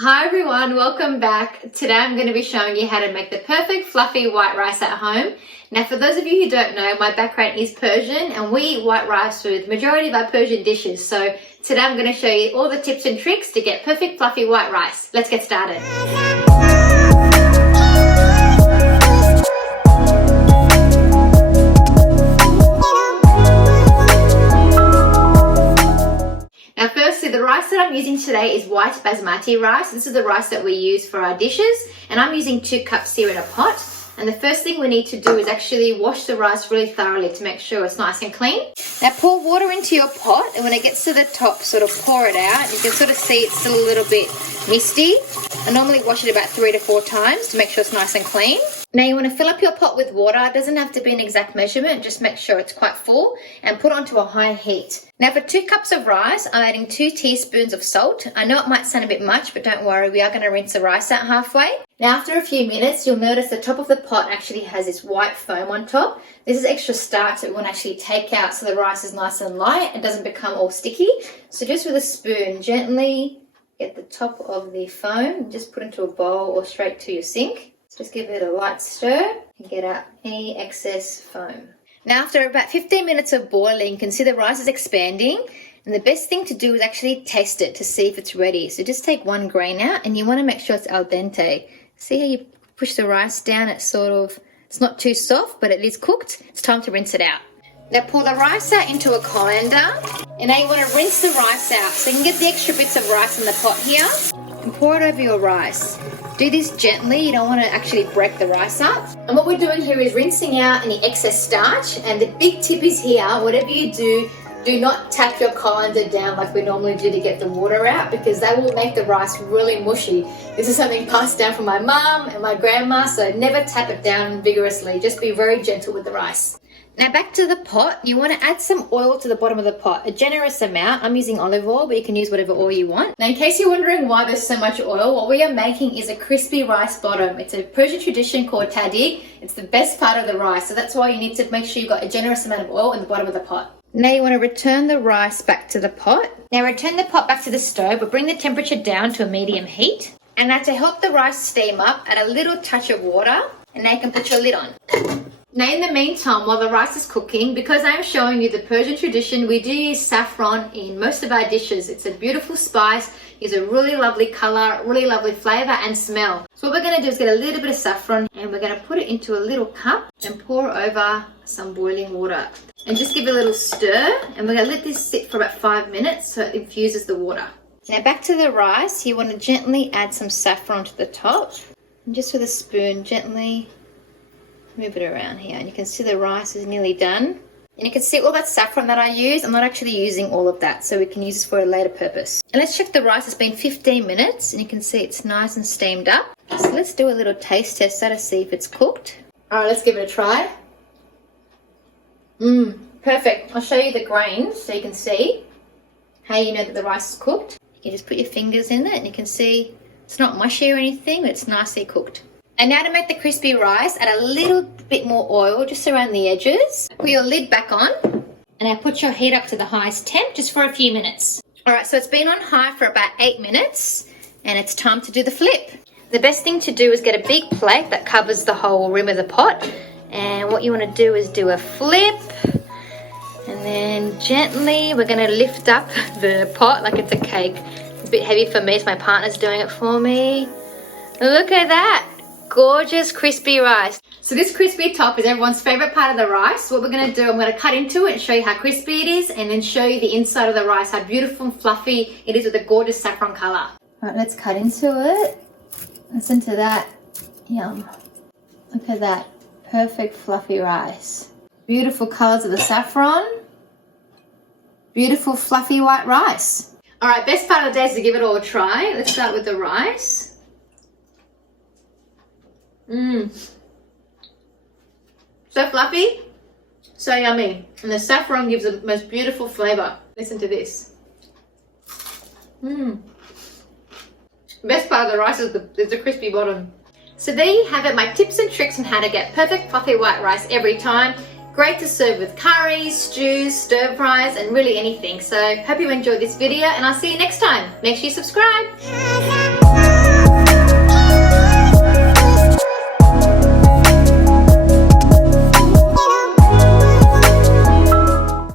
Hi everyone, welcome back. Today I'm going to be showing you how to make the perfect fluffy white rice at home. Now for those of you who don't know, my background is Persian and we eat white rice with the majority of our Persian dishes. So today I'm going to show you all the tips and tricks to get perfect fluffy white rice. Let's get started. Now firstly, the rice that I'm using today is white basmati rice. This is the rice that we use for our dishes, and I'm using 2 cups here in a pot. And the first thing we need to do is actually wash the rice really thoroughly to make sure it's nice and clean. Now pour water into your pot, and when it gets to the top, sort of pour it out. You can sort of see it's still a little bit misty. I normally wash it about 3 to 4 times to make sure it's nice and clean. Now you want to fill up your pot with water. It doesn't have to be an exact measurement, just make sure it's quite full and put it onto a high heat. Now for 2 cups of rice, I'm adding 2 teaspoons of salt. I know it might sound a bit much, but don't worry, we are going to rinse the rice out halfway. Now after a few minutes, you'll notice the top of the pot actually has this white foam on top. This is extra starch that we want to actually take out so the rice is nice and light and doesn't become all sticky. So just with a spoon, gently get the top of the foam, just put into a bowl or straight to your sink. Just give it a light stir and get out any excess foam. Now after about 15 minutes of boiling, you can see the rice is expanding, and the best thing to do is actually taste it to see if it's ready. So just take 1 grain out, and you want to make sure it's al dente. See how you push the rice down? It's not too soft, but it is cooked. It's time to rinse it out. Now pour the rice out into a colander, and now you want to rinse the rice out. So you can get the extra bits of rice in the pot here and pour it over your rice. Do this gently, you don't want to actually break the rice up. And what we're doing here is rinsing out any excess starch. And the big tip is here, whatever you do, do not tap your colander down like we normally do to get the water out, because that will make the rice really mushy. This is something passed down from my mum and my grandma, so never tap it down vigorously. Just be very gentle with the rice. Now back to the pot, you want to add some oil to the bottom of the pot, a generous amount. I'm using olive oil, but you can use whatever oil you want. Now in case you're wondering why there's so much oil, what we are making is a crispy rice bottom. It's a Persian tradition called Tahdig. It's the best part of the rice, so that's why you need to make sure you've got a generous amount of oil in the bottom of the pot. Now you want to return the rice back to the pot. Now return the pot back to the stove, but bring the temperature down to a medium heat. And now to help the rice steam up, add a little touch of water, and now you can put your lid on. Now in the meantime, while the rice is cooking, because I'm showing you the Persian tradition, we do use saffron in most of our dishes. It's a beautiful spice, gives a really lovely color, really lovely flavor and smell. So what we're going to do is get a little bit of saffron, and we're going to put it into a little cup and pour over some boiling water. And just give it a little stir, and we're going to let this sit for about 5 minutes so it infuses the water. Now back to the rice, you want to gently add some saffron to the top. And just with a spoon, gently move it around here, and you can see the rice is nearly done. And you can see all that saffron that I use, I'm not actually using all of that, so we can use this for a later purpose. And let's check the rice. It's been 15 minutes, and you can see it's nice and steamed up. So let's do a little taste test to see if it's cooked. All right, let's give it a try. Perfect. I'll show you the grains so you can see how you know that the rice is cooked. You can just put your fingers in it, and you can see it's not mushy or anything, but it's nicely cooked. And now to make the crispy rice, add a little bit more oil just around the edges. Put your lid back on, and now put your heat up to the highest temp just for a few minutes. All right, so it's been on high for about 8 minutes, and it's time to do the flip. The best thing to do is get a big plate that covers the whole rim of the pot. And what you want to do is do a flip, and then gently we're going to lift up the pot like it's a cake. It's a bit heavy for me, so my partner's doing it for me. Look at that. Gorgeous crispy rice. So this crispy top is everyone's favorite part of the rice. What we're going to do, I'm going to cut into it and show you how crispy it is, and then show you the inside of the rice, how beautiful and fluffy it is with a gorgeous saffron color. All right, let's cut into it. Listen to that. Yum. Look at that. Perfect fluffy rice. Beautiful colors of the saffron. Beautiful fluffy white rice. All right, best part of the day is to give it all a try. Let's start with the rice. So fluffy, so yummy, and the saffron gives the most beautiful flavor. Listen to this. Best part of the rice is the crispy bottom. So there you have it, my tips and tricks on how to get perfect fluffy white rice every time. Great to serve with curries, stews, stir fries, and really anything. So hope you enjoyed this video, and I'll see you next time. Make sure you subscribe.